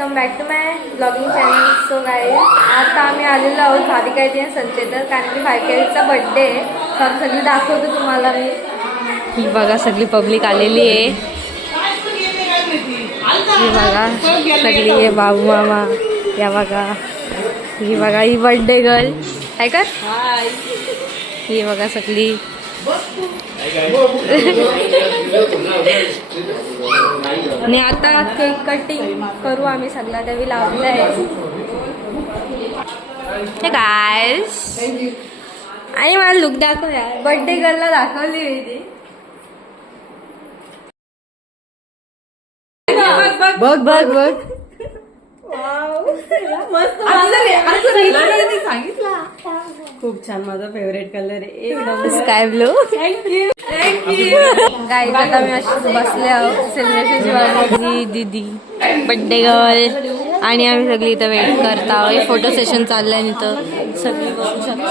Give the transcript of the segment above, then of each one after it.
Welcome back to my blogging channel. So guys आता आम्ही आलेलो आहोत भाविकाची संचेतर, कारण की भाविकाचा बड्डे आहे. तर सगळी दाखवतो तुम्हाला मी. ही बघा सगळी पब्लिक आलेली आहे. ही बघा सगळी आहे, बाबू मामा या बघा. ही बघा ही बड्डे गर्ल आहे का. ही बघा सगळी. आणि आता केक कटिंग करू आम्ही. सगळ्या देवी लावले आहे. गाईस आणि मला लुक दाखव यार. बर्थडे गर्लला दाखवली होती. बघ बघ बघ. खूप छान. माझा फेवरेट कलर आहे एकदम स्काय ब्लू. गाईज आता मी अशी बसले आहोत सेलिब्रेशनची दीदी बड्डे गर्ल. आणि आम्ही सगळी इथं वेट करत आहोत. फोटो सेशन चाललंय इथं. सगळी बघू शकता.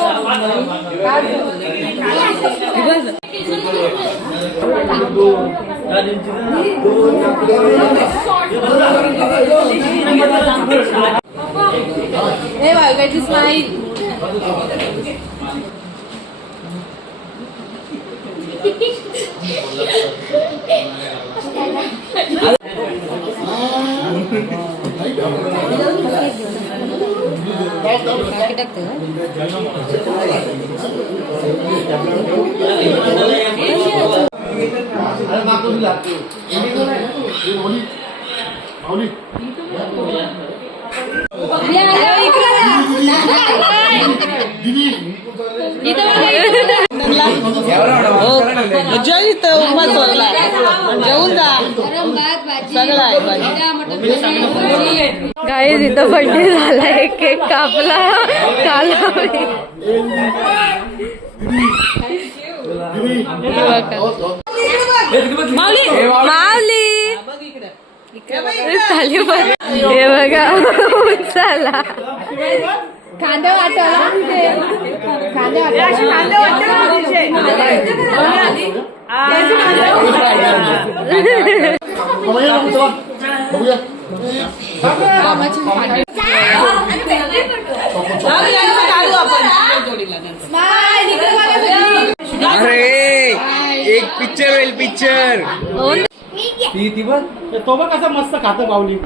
हे बायकाची स्माईल. गाईज इथं बर्थडे झालाय. केक कापला काल. माऊली हे बघा चला. कांदा वाटायला अरे एक पिक्चर होईल. पिक्चर ती बघ तो बघ कसा मस्त खातो बावली.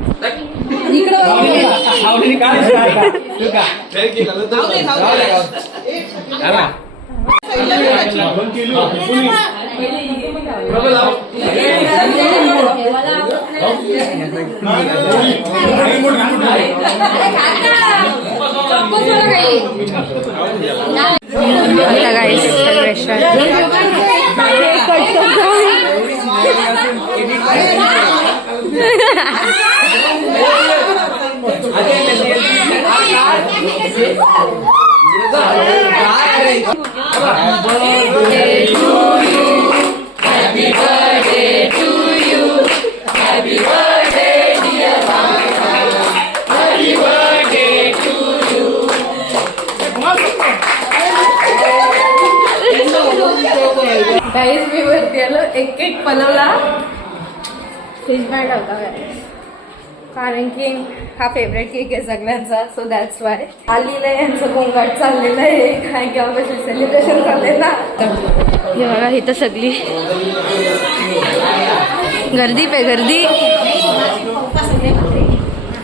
गाईज मी वरती आलो. एक केक बनवला. फ्रीज बाहेर होता कारण की हा फेवरेट केक आहे सगळ्यांचा. सो दॅट्स वाय आलेलं आहे. यांचं गोंगाट चाललेलं आहे कारण की आम्हाला सेलिब्रेशन चाललंय ना. हे बघा इथं सगळी गर्दी पे गर्दी.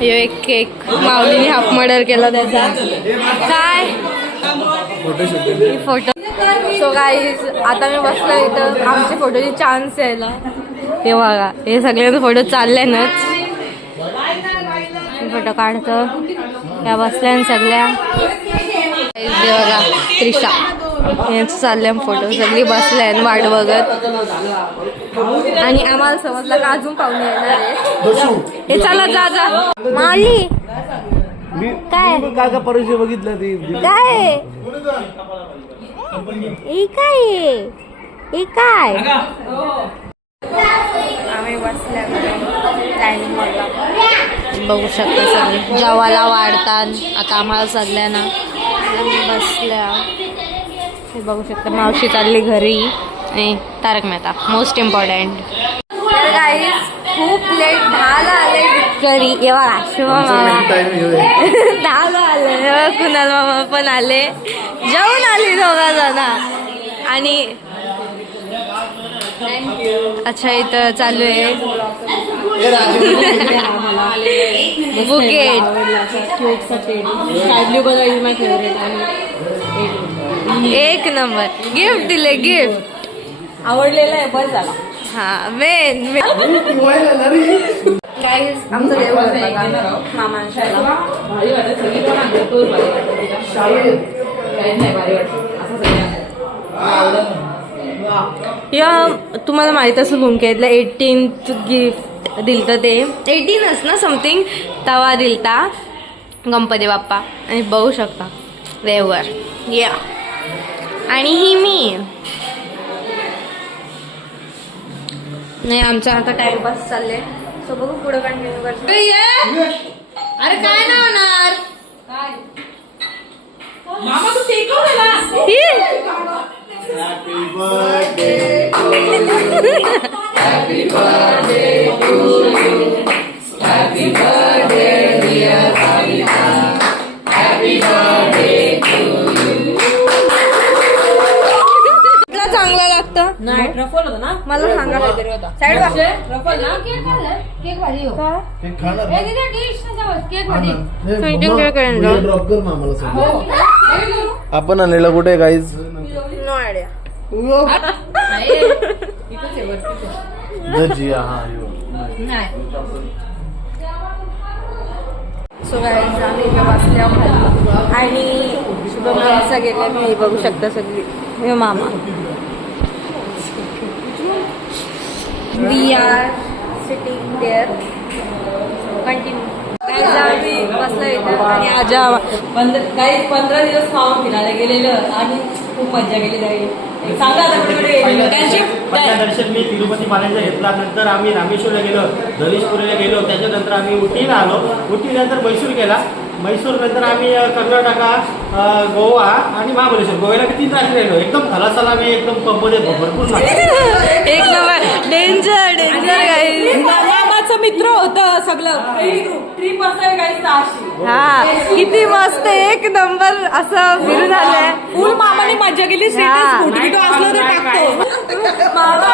हे एक केक माऊलीने हाफ मर्डर केला त्याचा. काय फोटो. सो गाईज आता मी बसलो इथं. आमच्या फोटोची चान्स यायला. हे बघा हे सगळ्यांचे फोटो चालले नाच. फोटो काढतो या बसल्या सगळ्या. हे बघा त्रिशा यांचं चाललंय फोटो. सगळी बसल्या वाट बघत. आणि आम्हाला समजलं का अजून पाहुणे येणार आहे. हे चला जा जा. माली काय काका परिचय बघितलं ती काय काय आम्ही बसल्या डायनिंग हॉलला. बघू शकता सगळे जेवायला वाढतात आता आम्हाला सगळ्यांना. आम्ही बसल्या. हे बघू शकता मावशी चालली घरी. आणि तारक मेहता मोस्ट इम्पॉर्टंट. गाईज खूप लेट 10ला आले घरी. एव्हा शुभम मामा 10ला आले. कुणाल मामा पण आले, जाऊन आली 2 जण. आणि अच्छा इथं चालू आहे बुकेट. एक नंबर गिफ्ट दिले, गिफ्ट आवडलेलं आहे बस झाला. हा मेन गाईज आमचं देव मामांशाला. या तुम्हाला माहित असेल भूमिकेतलं 18th गिफ्ट दिलतं ते 18च ना समथिंग तवा दिलता गणपती बाप्पा. आणि बघू शकता देवघर या. आणि ही मी नाही आमचा आता टाइमपास चालले. सो बघू पुढे कंटिन्यू करतो. अरे काय ना होणार मामा तू टेकव ना. Happy birthday to you. Happy birthday to you. Happy birthday dear Kavita. Happy birthday to you. कुठला चांगला लागतं? नाही ट्रफल होता ना. मला सांगा काहीतरी होता. साईड ट्रफल ना. केक भारी हो. हे खाणार ना? केक हा भारी. ना. हे Painting मम्मा, काय करेन मी जाऊ? ड्रॉप कर मामाला सोबत. आपण आणलेला कुठे गाईज? No idea. जिया हा यो. सो गाईज आम्ही इथे बसल्या आणि शुभम मामाचा गेला मी बघू शकता सगळी. हे मामा we are sitting there. Continue guys आम्ही बसलो इथं आणि आजा 15 दिवस मामा फिरायला गेलेलं आणि खूप मजा गेली त्यावेळी. सांगा आता कुठे पहिलं दर्शन मी तिरुपती बालाजीला घेतला. नंतर आम्ही रामेश्वरला गेलो, धनेशपुरीला गेलो, त्याच्यानंतर आम्ही उटीला आलो. उटीनंतर मैसूर गेला. मैसूर नंतर आम्ही कर्नाटका, गोवा आणि महाबळेश्वर. गोव्याला 3 रात्री राहिलो. एकदम खलासाला आम्ही एकदम कंपनीत भरपूर एक नंबर. Danger danger guys. मामाचं मित्र होतं सगळं. ट्रिप असावी काही अशी. हा किती मस्त एक नंबर असं फिरून आलंय. फुल मामाने मजा केली. हा. स्टेटस फोटो बिटो असलं तर टाकतो. मामा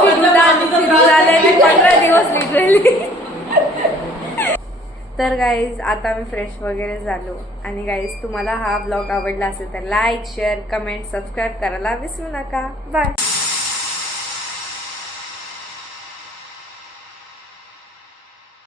फिरून आले 15 दिवस लिटरली. तर गाईज आता मी फ्रेश वगैरे झालो. आणि गाईज तुम्हाला हा ब्लॉग आवडला असेल तर लाईक शेअर कमेंट सबस्क्राईब करायला विसरू नका. बाय.